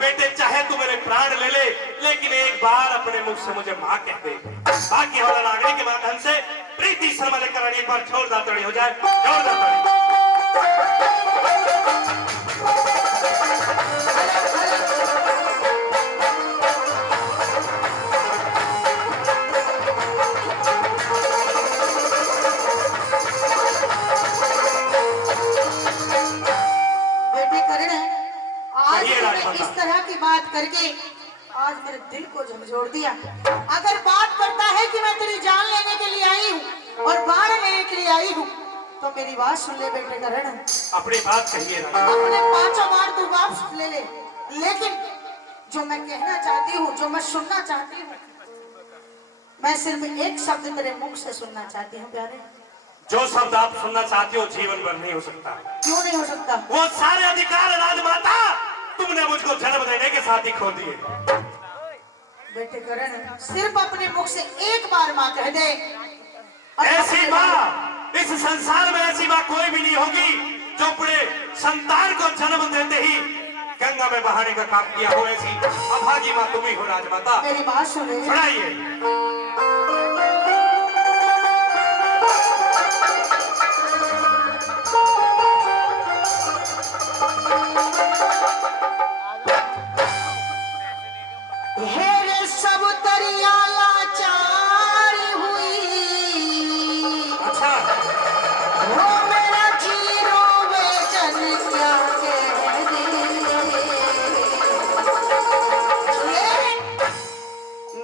बेटे चाहे तू मेरे प्राण ले ले, लेकिन एक बार अपने मुख से मुझे माँ कह दे। बाकी वाला नागरिक के माध्यम से प्रीति शर्मा लेकर एक बार छोड़ दातड़ी हो जाए, छोड़ दातड़ी। इस तरह की बात करके आज मेरे दिल को झंझोड़ दिया। अगर बात करता है कि मैं तेरी जान लेने के लिए आई हूँ और बाढ़ लेने के लिए आई हूँ, तो मेरी बात सुन ले बेटे करण। अपनी बात कहिए ना। अपने 5 बार तू वापस ले ले, लेकिन जो मैं कहना चाहती हूँ, जो मैं सुनना चाहती हूँ, मैं सिर्फ एक शब्द तेरे मुख से सुनना चाहती हूँ प्यारे। जो शब्द आप सुनना चाहती हो जीवन भर नहीं हो सकता। क्यों नहीं हो सकता? वो सारे अधिकार राजमाता तुमने मुझको जन्म देने के साथ ही खो दिए। बेटे करण, सिर्फ अपने मुख से एक बार माँ कह दे। ऐसी माँ इस संसार में ऐसी माँ कोई भी नहीं होगी जो अपने संतान को जन्म देते ही गंगा में बहाने का काम किया हो। ऐसी अभागी माँ तुम ही हो राजमाता। मेरी बात सुनिए। सुनाइए। सब तरिया लाचार हुई। अच्छा। वो मेरा जीरो बेचन क्या कह दे।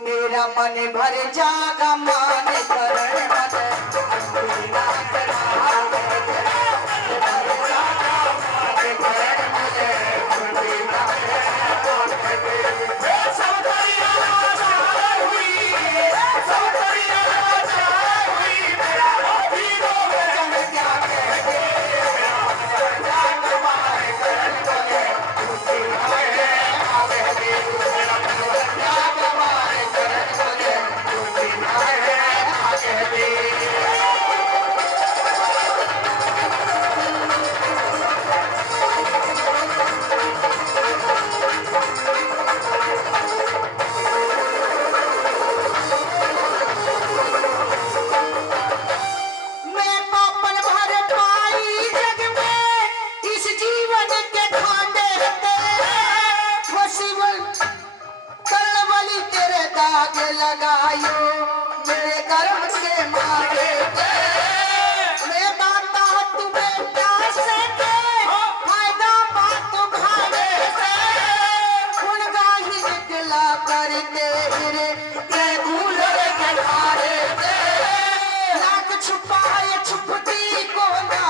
मेरा मन भर जागा मान करण लगायो मेरे कर्म के मारे। मैं माता तुम्हें प्यास के फायदा बात भावे से गुणगाही निकला करते हिरे के गुलर के धारे से। लाख छुपाए छुपती को ना,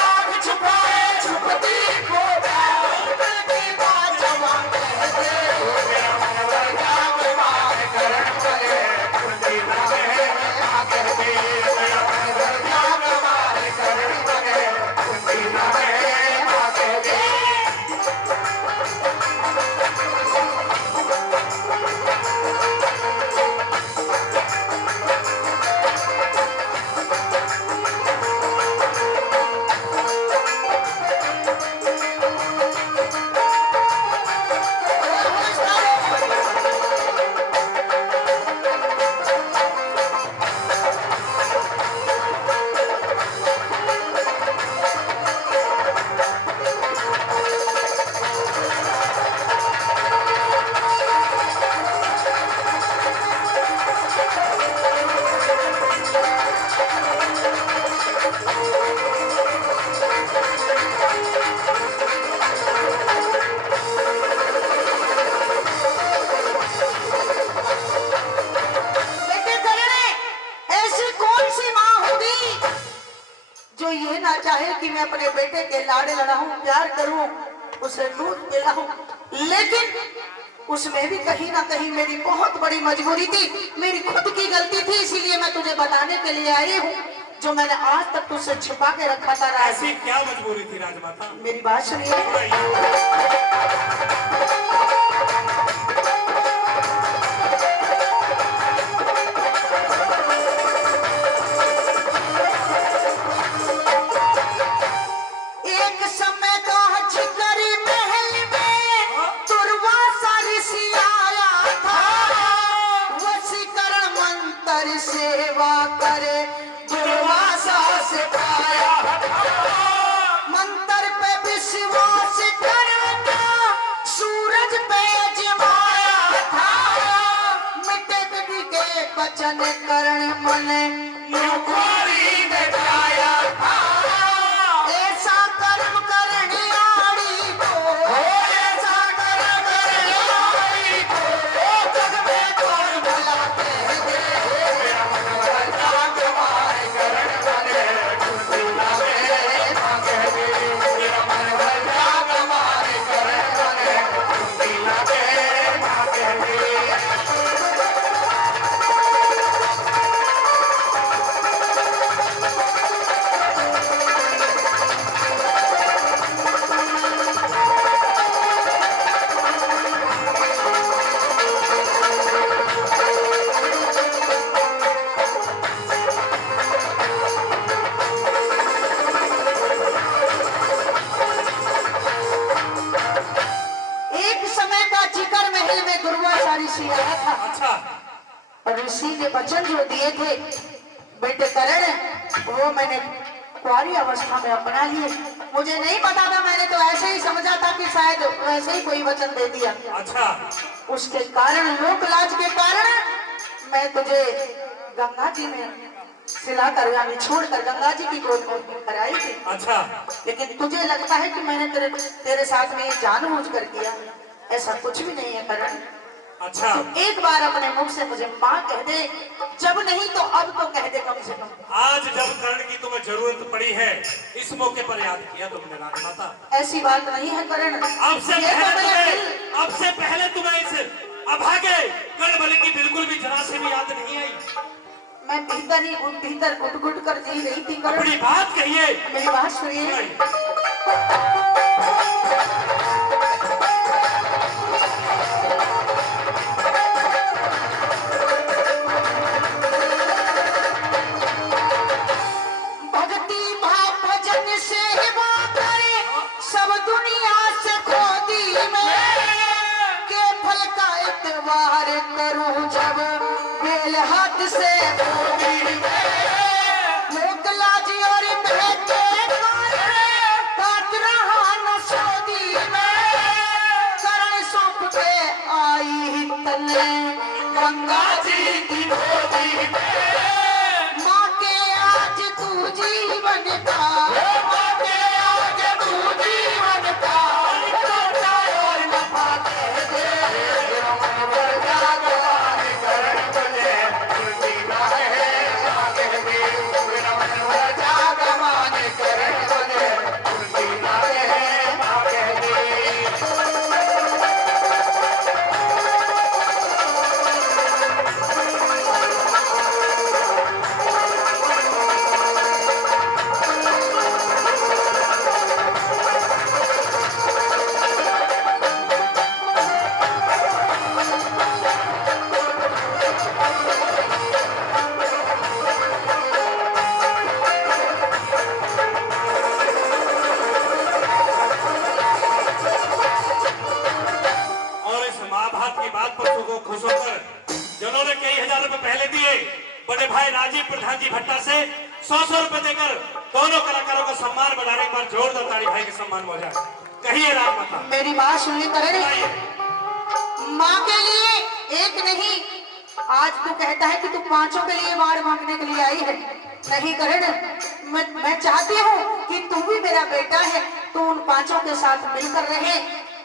लाख छुपाए छुपती को ना, की बात जवान कहते चाहे कि मैं अपने बेटे के लाड़े लड़ाऊं, प्यार करूं, उसे दूध पिलाऊं, लेकिन उसमें भी कहीं ना कहीं मेरी बहुत बड़ी मजबूरी थी, मेरी खुद की गलती थी। इसीलिए मैं तुझे बताने के लिए आई हूँ जो मैंने आज तक तुझसे छुपा के रखा था। ऐसी क्या मजबूरी थी राजमाता? मेरी बात सुनिए। एक समय का जिक्र महल में तुरवा बचन करण मन नुकोरी दिखाया था ऐसा कर्म करने आड़ी को ऐसा कर्म करने वाली को जग में कौन भला कह दे मेरा मन भला कमाए करण बने खुशियाँ में ना कह दे मेरा मन भला कमाए करण बने खुशियाँ में ना कह दे एक समय का जिकर महल में दुर्वासा ऋषि आया था अच्छा और ऋषि ने वचन जो दिए थे बेटे करण वो मैंने कुंवारी अवस्था में अपना लिए। मुझे नहीं पता था, मैंने तो ऐसे ही समझा था कि शायद वैसे ही कोई वचन दे दिया। अच्छा उसके कारण लोक लाज के कारण मैं तुझे गंगा जी में सिला कर यानी छोड़कर गंगा जी की गोद में कराई थी। अच्छा लेकिन तुझे लगता है कि मैंने तेरे साथ में ये जानबूझ कर किया, ऐसा कुछ भी नहीं है करण। अच्छा तो एक बार अपने मुख से मुझे माँ कह दे, जब नहीं तो अब तो कह दे कम से कम। आज जब कर्ण की तुम्हें जरूरत पड़ी है इस मौके पर याद किया तुमने राजमाता। ऐसी बात नहीं है करण। अब से पहले तुम्हें इस अभागे कर्ण बलि की बिल्कुल भी जरा से भी याद नहीं आई। मैं भीतर घुट घुट कर जी रही थी करण। अपनी बात कहिए। मेरी बात सुनिए। भक्ति भाव भजन सेवा करे सब दुनिया से खोदी मैं के फल का इतवार करूं जब बेल हाथ से खोदी मैं लोक लाज और बहके काट रहा न सोदी मैं करण सौंप के आई तले गंगा जी की गोदी में माँ के आज तू जीवन का माँ के आज तू जीवन का घाटा और नफा कह दे मेरा मन भर जागवान करण बने खुशी ना है माँ कह दे मेरा मन भर जागवान करण बने खुशी ना है माँ कह दे। और इस महाभारत की बात पर को खुश होकर जिन्होंने कई हजार रुपए पहले दिए बड़े भाई राजीव प्रधान जी भट्टा से 100 रुपए देकर दोनों कलाकारों का सम्मान बढ़ाने के बाद जोरदार ताली भाई के सम्मान हो जाए। कहिए राजमाता। मेरी बात सुनिए करण। बताइए। माँ के लिए एक नहीं, आज तू कहता है कि तू पांचों के लिए वार मांगने के लिए आई है। नहीं करण, मैं चाहती हूँ कि तू भी मेरा बेटा है, तू उन पांचों के साथ मिलकर रहे।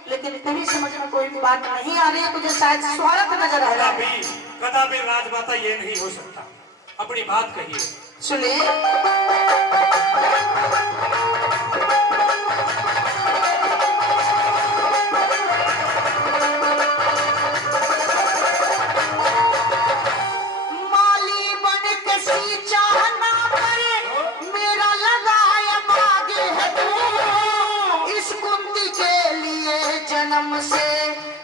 लेकिन तेरी समझ में कोई भी बात नहीं आ रही है, तुझे शायद स्वार्थ नजर आ रहा है। कदापि राजमाता ये नहीं हो सकता। अपनी बात कहिए। सुनिए। माली बन के सींचा ना करे, मेरा लगाया मांगे है तू। इस कुंती के लिए जन्म से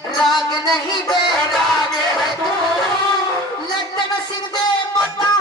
राग नहीं बैराग है तू। लट्टन सिंह दे बता